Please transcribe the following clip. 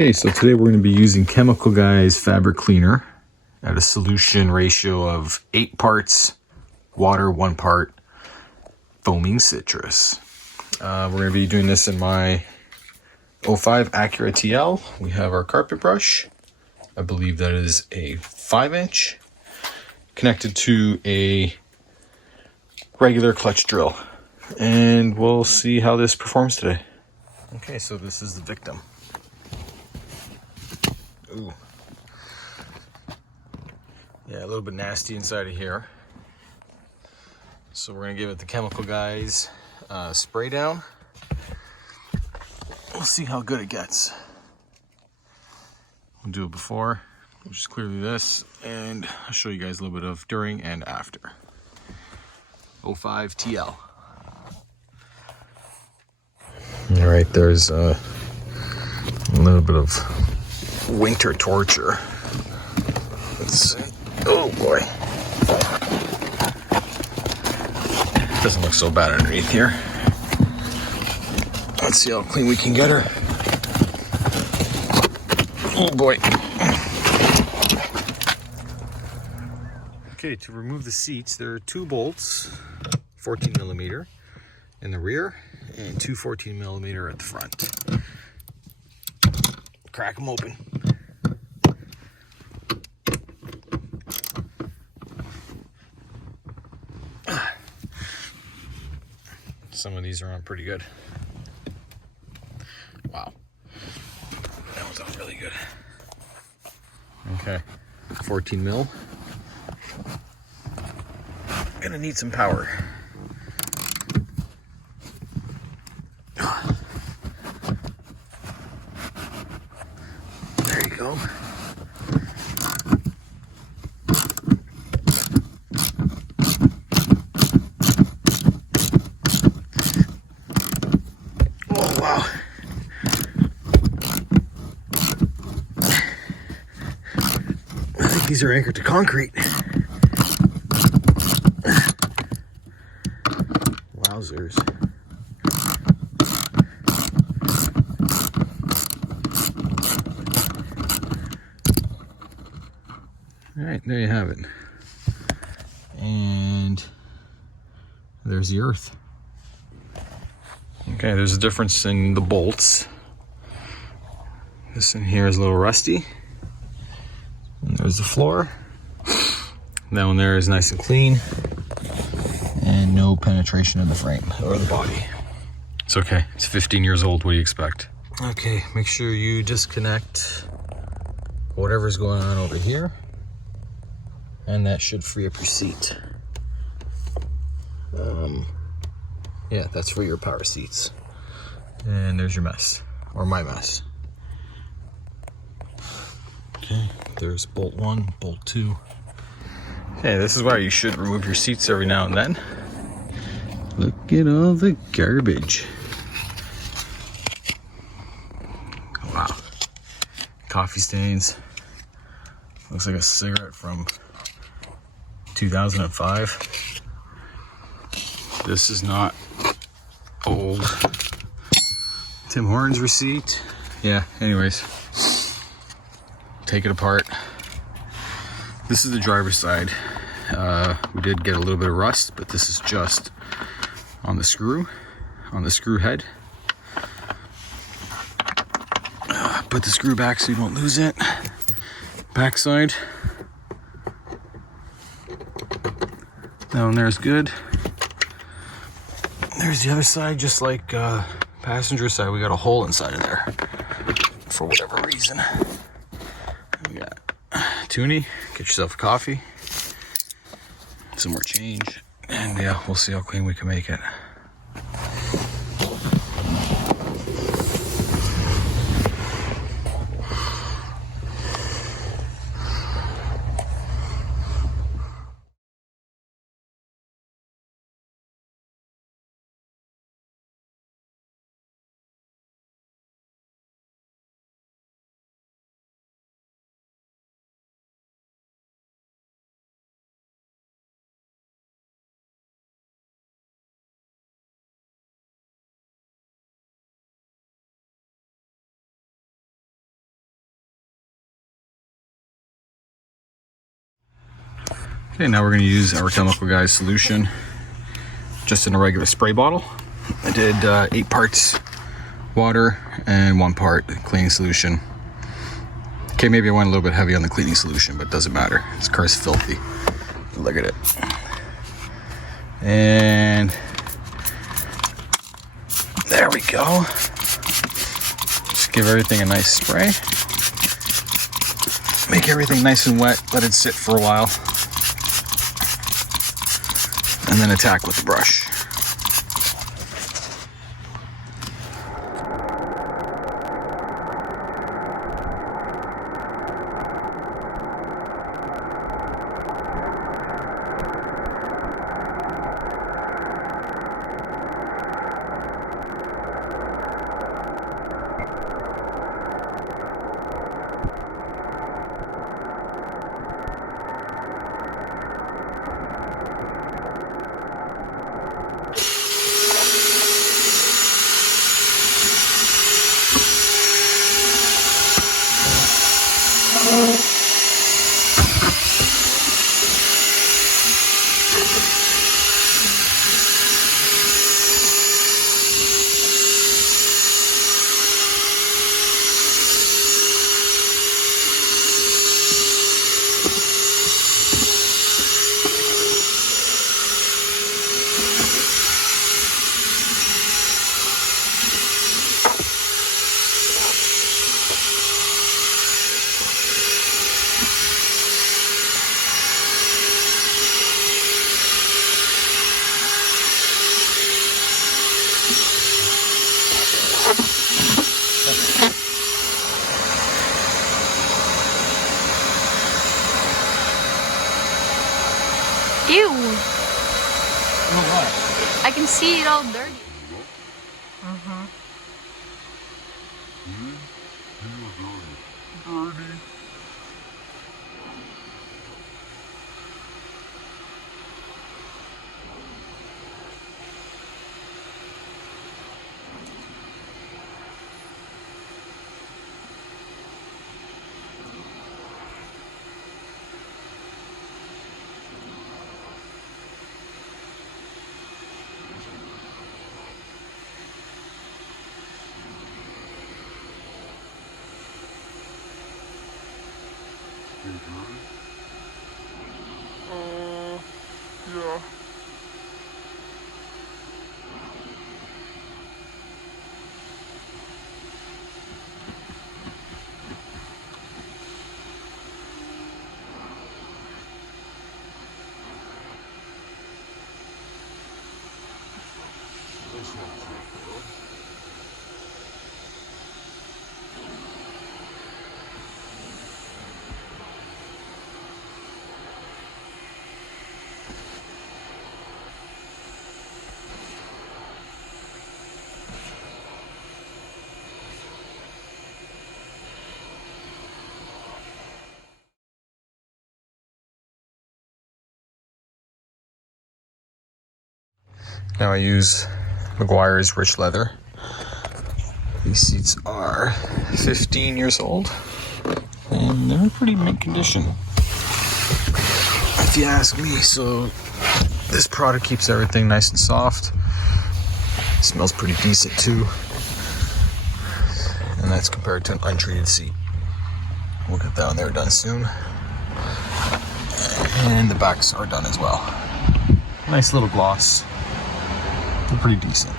Okay, so today we're going to be using Chemical Guy's fabric cleaner at a solution ratio of 8 parts water, 1 part foaming citrus. We're going to be doing this in my 05 Acura TL. We have our carpet brush. I believe that is a 5-inch connected to a regular clutch drill. And we'll see how this performs today. Okay, so this is the victim. Ooh. Yeah, a little bit nasty inside of here. So we're gonna give it the Chemical Guy's spray down. We'll see how good it gets. We'll do it before, which is clearly this, and I'll show you guys a little bit of during and after. 05 TL. All right, there's a little bit of winter torture. Let's see. Oh boy. Doesn't look so bad underneath here. Let's see how clean we can get her. Oh boy. Okay, to remove the seats, there are 2 bolts, 14 millimeter in the rear and 2 14 millimeter at the front. Crack them open. Some of these are on pretty good. Wow. That one's on really good. Okay, 14 mil. Gonna need some power. There you go. Oh, wow. I think these are anchored to concrete. Wowzers. All right, there you have it. And there's the earth. Okay, there's a difference in the bolts. This in here is a little rusty. And there's the floor. That one there is nice and clean. And no penetration in the frame or the body. It's okay, it's 15 years old, what do you expect? Okay, make sure you disconnect whatever's going on over here. And that should free up your seat. Yeah, that's for your power seats. And there's your mess, or my mess. Okay, there's bolt 1, bolt 2. Okay, this is why you should remove your seats every now and then. Look at all the garbage. Wow. Coffee stains. Looks like a cigarette from 2005. This is not old. Tim Hortons receipt. Yeah, anyways. Take it apart. This is the driver's side. We did get a little bit of rust, but this is just on the screw head. Put the screw back so you don't lose it. Backside. That one there's good. There's the other side, just like passenger side. We got a hole inside of there for whatever reason. We got Toonie, get yourself a coffee, some more change, and yeah, we'll see how clean we can make it. Okay, now we're going to use our Chemical Guys solution just in a regular spray bottle. I did 8 parts water and 1 part cleaning solution. Okay, maybe I went a little bit heavy on the cleaning solution, but it doesn't matter. This car's filthy. Look at it. And there we go. Just give everything a nice spray. Make everything nice and wet. Let it sit for a while. And then attack with the brush. Ew! I can see it all dirty. Dirty. Yeah. That's not so bad. Now I use Meguiar's Rich Leather. These seats are 15 years old and they're in pretty mint condition, if you ask me. So this product keeps everything nice and soft. It smells pretty decent too, and that's compared to an untreated seat. We'll get that one there done soon, and the backs are done as well. Nice little gloss. They're pretty decent.